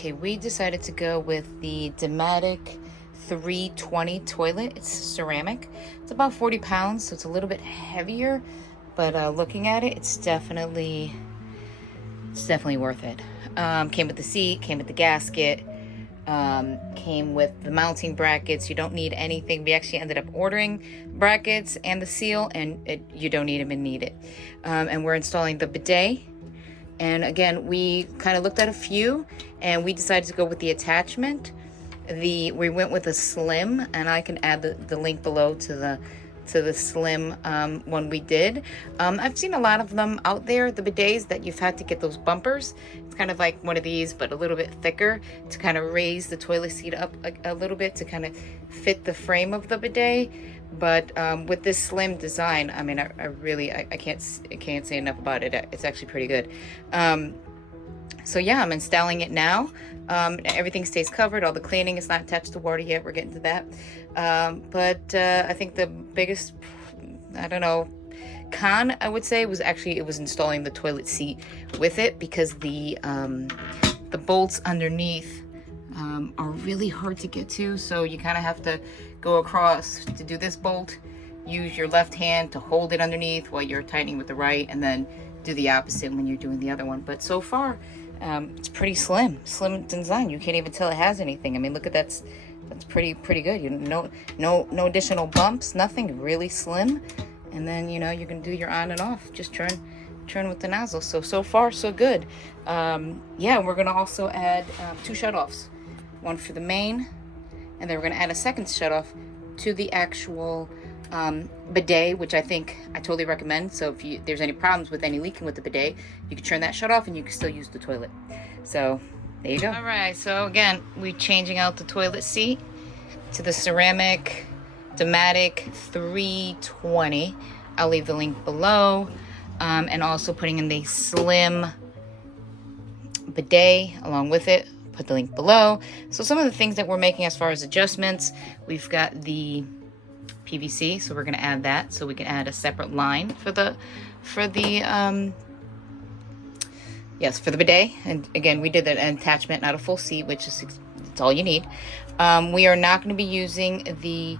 Okay, we decided to go with the Dometic 320 toilet. It's ceramic. It's about 40 pounds, so it's a little bit heavier, but looking at it, it's definitely worth it. Came with the seat, came with the gasket, came with the mounting brackets. You don't need anything. We actually ended up ordering brackets and the seal, and you don't need them and need it. And we're installing the bidet. And again, we kind of looked at a few, and we decided to go with the attachment. We went with a slim, and I can add the link below to the slim one we did. I've seen a lot of them out there, the bidets that you've had to get those bumpers. It's kind of like one of these, but a little bit thicker to kind of raise the toilet seat up a little bit to kind of fit the frame of the bidet. But with this slim design, I mean, I can't say enough about it. It's actually pretty good. So yeah, I'm installing it now. Everything stays covered. All the cleaning is not attached to water yet. We're getting to that. But I think the biggest, con, I would say, was actually it was installing the toilet seat with it, because the bolts underneath are really hard to get to. So you kind of have to go across to do this bolt. Use your left hand to hold it underneath while you're tightening with the right, and then do the opposite when you're doing the other one. But so far, it's pretty slim design. You can't even tell it has anything. I mean, look at that's pretty good. No additional bumps, nothing. Really slim. And then you can do your on and off. Just turn with the nozzle. So far so good. Yeah, we're gonna also add 2 shutoffs, one for the main, and then we're gonna add a second shutoff to the actual bidet, which I totally recommend. So if there's any problems with any leaking with the bidet, you can turn that shut off and you can still use the toilet. So there you go. All right, so again, we're changing out the toilet seat to the ceramic Dometic 320. I'll leave the link below. And also putting in the slim bidet along with it. Put the link below. So some of the things that we're making as far as adjustments, we've got the PVC, so we're going to add that, so we can add a separate line for the bidet. And again, we did an attachment, not a full seat, which is it's all you need. We are not going to be using the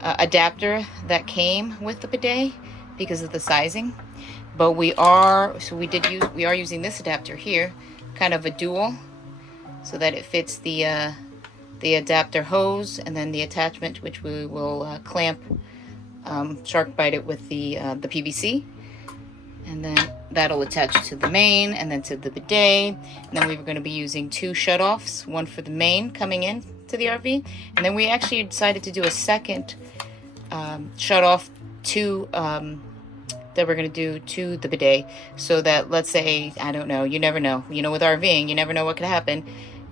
adapter that came with the bidet because of the sizing, but we are using this adapter here, kind of a dual, so that it fits the adapter hose and then the attachment, which we will clamp, shark bite it with the PVC, and then that'll attach to the main and then to the bidet. And then we were going to be using 2 shutoffs, one for the main coming in to the RV, and then we actually decided to do a second shutoff that we're going to do to the bidet, so that, let's say, I don't know, you never know, with RVing, you never know what could happen.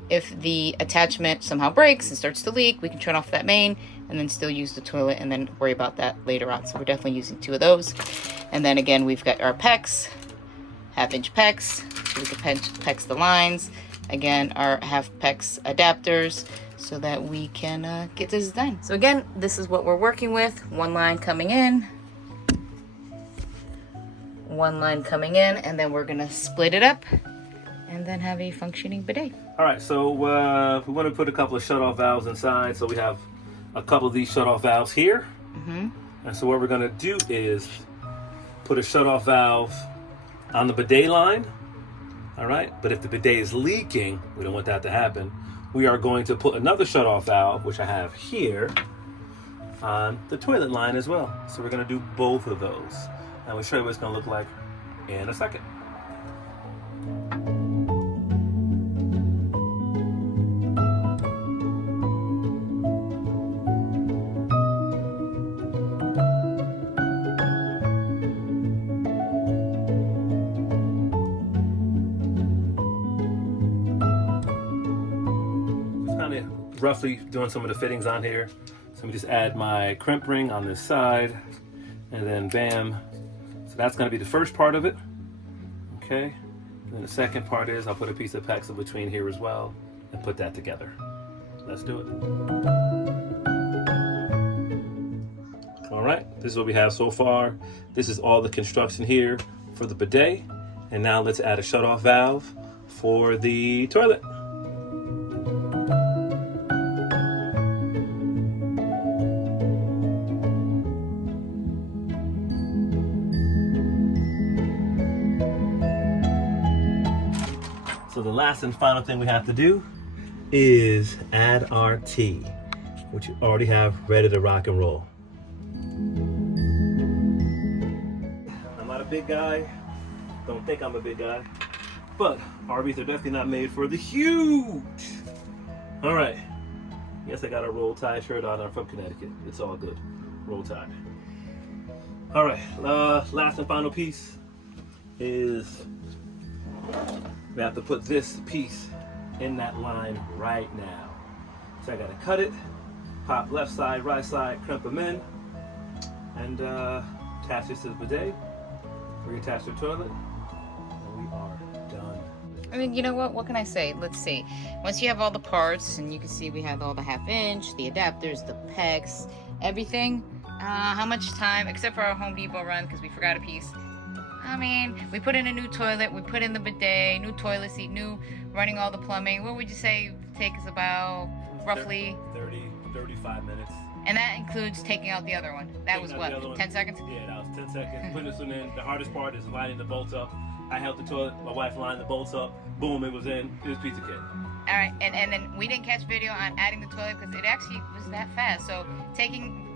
If the attachment somehow breaks and starts to leak, we can turn off that main and then still use the toilet and then worry about that later on. So we're definitely using 2 of those. And then again, we've got our PEX, 1/2-inch PEX, so we can PEX the lines. Again, our 1/2 PEX adapters, so that we can get this done. So again, this is what we're working with. 1 line coming in, 1 line coming in, and then we're gonna split it up and then have a functioning bidet. All right, so we want to put a couple of shutoff valves inside. So we have a couple of these shutoff valves here. And so what we're going to do is put a shutoff valve on the bidet line. All right, but if the bidet is leaking, we don't want that to happen. We are going to put another shutoff valve, which I have here, on the toilet line as well. So we're going to do both of those, and we'll show you what it's going to look like in a second. Roughly doing some of the fittings on here. So let me just add my crimp ring on this side, and then bam. So that's going to be the first part of it. Okay. And then the second part is I'll put a piece of PEX in between here as well and put that together. Let's do it. All right, this is what we have so far. This is all the construction here for the bidet. And now let's add a shutoff valve for the toilet. So the last and final thing we have to do is add our tea, which you already have ready to rock and roll. I'm not a big guy. Don't think I'm a big guy. But RVs are definitely not made for the huge. All right. Yes, I got a Roll Tide shirt on. I'm from Connecticut. It's all good. Roll Tide. All right. Last and final piece is we have to put this piece in that line right now. So I gotta cut it, pop left side, right side, crimp them in, and attach this to the bidet. Reattach the toilet, and we are done. I mean, you know what? What can I say? Let's see. Once you have all the parts, and you can see we have all the 1/2 inch, the adapters, the pegs, everything. How much time, except for our Home Depot run, because we forgot a piece. I mean, we put in a new toilet, we put in the bidet, new toilet seat, new running all the plumbing. What would you say take us about roughly 35 minutes. And that includes taking out the other one. That was what, 10 seconds? Yeah, that was 10 seconds. Putting this one in. The hardest part is lining the bolts up. I held the toilet, my wife lined the bolts up. Boom, it was in. It was pizza kit. All right, and then we didn't catch video on adding the toilet because it actually was that fast. So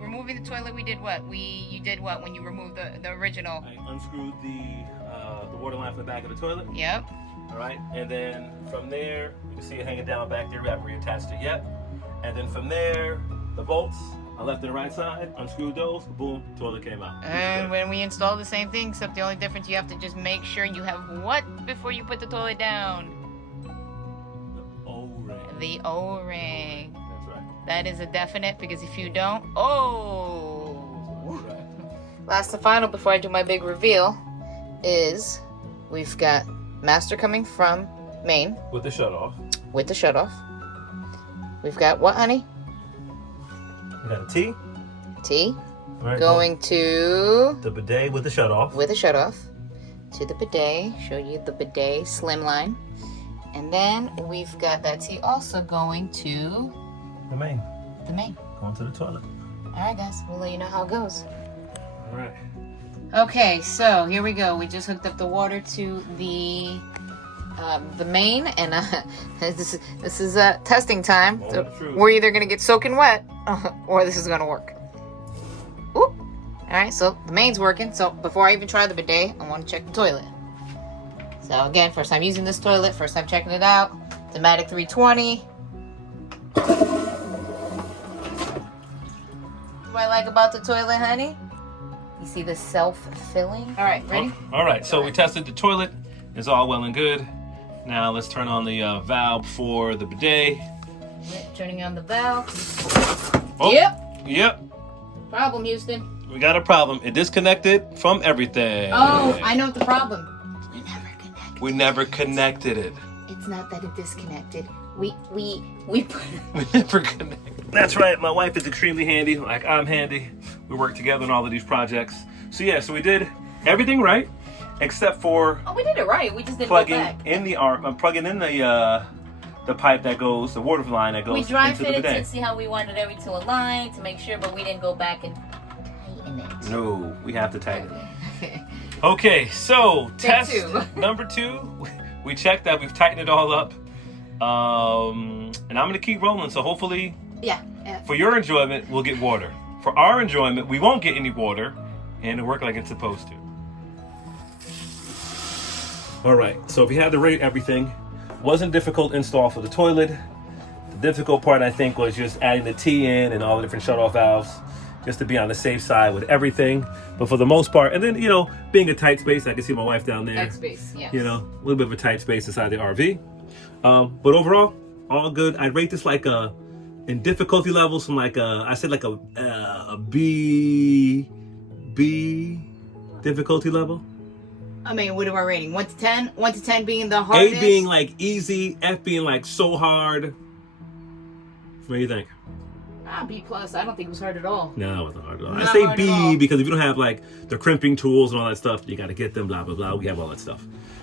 removing the toilet, we did what? You did what when you removed the original? I unscrewed the water line from the back of the toilet. Yep. All right, and then from there, you can see it hanging down back there. We haven't reattached it yet. And then from there, the bolts, I left to the right side, unscrewed those, boom, toilet came out. And when we installed the same thing, except the only difference, you have to just make sure you have what before you put the toilet down? The O-ring. The O-ring. That's right. That is a definite, because if you don't, oh! That's right. Last and final before I do my big reveal is we've got master coming from Maine. With the shutoff. With the shutoff. We've got what, honey? We got a T. T. Right, going to the bidet with the shutoff. With a shutoff. To the bidet. Show you the bidet slimline. And then we've got that T also going to the main. The main. Going to the toilet. Alright guys, we'll let you know how it goes. Alright. Okay, so here we go. We just hooked up the water to the main, and this is testing time. So we're either gonna get soaking wet, or this is gonna work. Ooh. All right, so the main's working. So before I even try the bidet, I want to check the toilet. So again, first time using this toilet, first time checking it out. Dometic 320. What I like about the toilet, honey? You see the self-filling? All right, ready? All right, so we tested the toilet. It's all well and good. Now let's turn on the valve for the bidet. Turning on the valve. Oh, Yep. Problem, Houston. We got a problem. It disconnected from everything. Oh, I know what the problem. We never connected it. It's not that it disconnected. We never connected. That's right. My wife is extremely handy. Like I'm handy. We work together on all of these projects. So yeah, so we did everything right, except for we did it right. We just didn't plugging go back. in the plugging in the pipe that goes, the water line that goes into the bidet. We dry fitted to see how we wanted everything to align to make sure, but we didn't go back and tighten it. No, we have to tighten it. Okay, so test number 2. We checked that we've tightened it all up. And I'm gonna keep rolling. So hopefully, for your enjoyment, we'll get water. For our enjoyment, we won't get any water, and it'll work like it's supposed to. All right. So if you had to rate everything, wasn't difficult install for the toilet. The difficult part, I think, was just adding the T in and all the different shutoff valves, just to be on the safe side with everything. But for the most part, and then, being a tight space, I can see my wife down there. Tight space, yes. A little bit of a tight space inside the RV. But overall, all good. I'd rate this like in difficulty levels from like I said like a B difficulty level. I mean, what are our rating? 1 to 10? 1 to 10 being the hardest? A being like easy, F being like so hard. What do you think? B plus. I don't think it was hard at all. No, it wasn't hard at all. I say B because if you don't have like the crimping tools and all that stuff, you got to get them, blah, blah, blah. We have all that stuff.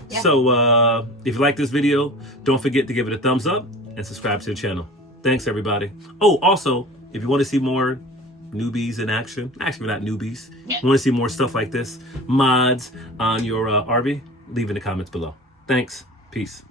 Yeah. So if you like this video, don't forget to give it a thumbs up and subscribe to the channel. Thanks, everybody. Oh, also, if you want to see more newbies in action, actually we're not newbies, you want to see more stuff like this, mods on your RV, leave in the comments below. Thanks. Peace.